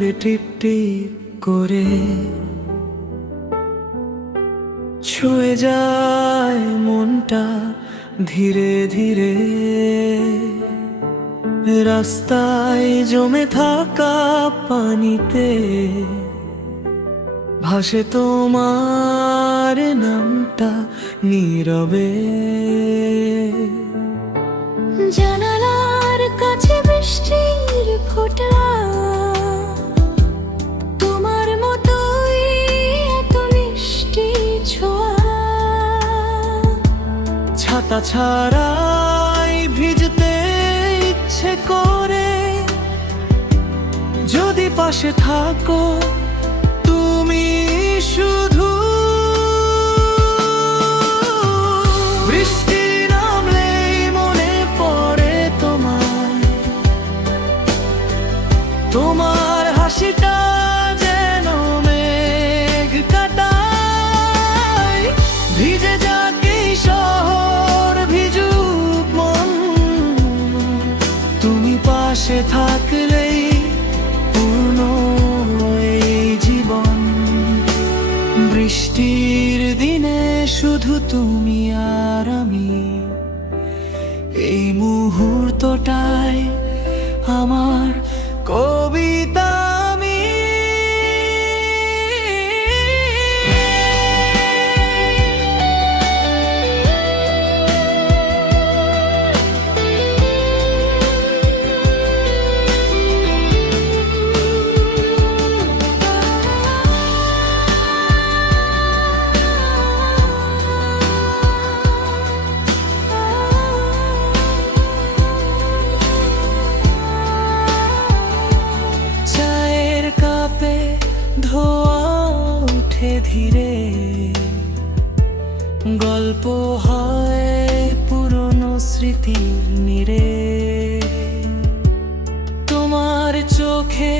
কাঁদে টিপ টিপ করে, ছুঁয়ে যায় মনটা ধীরে ধীরে। রাস্তায় জমে থাকা পানিতে ভাসে তোমার নামটা নীরবে। জানালার কাছে বৃষ্টির ফোঁটা, তোমার মতোই এত মিষ্টি ছোঁয়া। ছাতা ছাড়াই ভিজতে ইচ্ছে করে, যদি পাশে থাকো তুমি শুধু। বৃষ্টি নামলেই মনে পড়ে তোমার হাসিটা যেন মেঘ কাটায়। ভিজে যাক এই শহর, ভিজুক মন, তুমি পাশে থাকলেই পূর্ণ এই জীবন। বৃষ্টির দিনে শুধু তুমি আর আমি, এই মুহূর্তটায় আমার কবিতা আমি। ধোয়া উঠে ধীরে, গল্প হয় পুরনো স্মৃতির নীড়ে। তোমার চোখে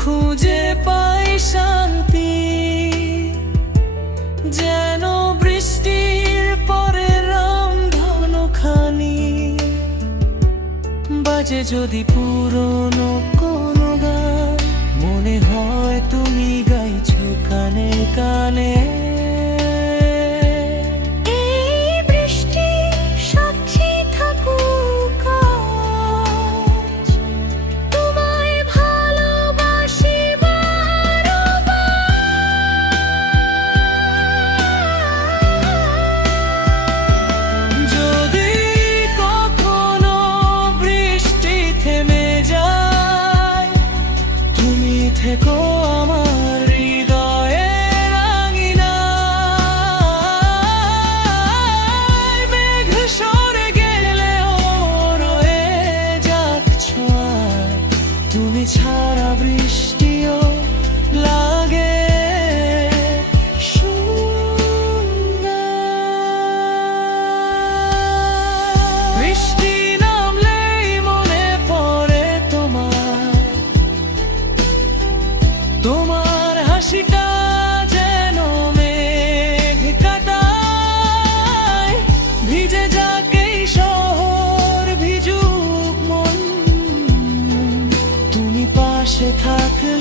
খুঁজে পাই শান্তি, যেন বৃষ্টির পরে রামধনু খানি। বাজে যদি পুরনো কোনো গান, মনে হয় তুমি গাইছো কানে কানে। এই বৃষ্টি সাক্ষী থাকুক আজ, তোমায় ভালোবাসি বারবার। যদি কখনো বৃষ্টি থেমে যায়, তুমি থেকো আমার হৃদয়ের আঙিনায়। মেঘ সরে গেলেও রয়ে যাক ছোঁয়ায়, তুমি ছাড়া বৃষ্টিও লাগে সুন্দর। বৃষ্টি নামলেই মনে পড়ে তোমার হাসিটা যেন মেঘ কাটায়। ভিজে যাক এই শহর, ভিজুক মন, তুমি পাশে থাকলে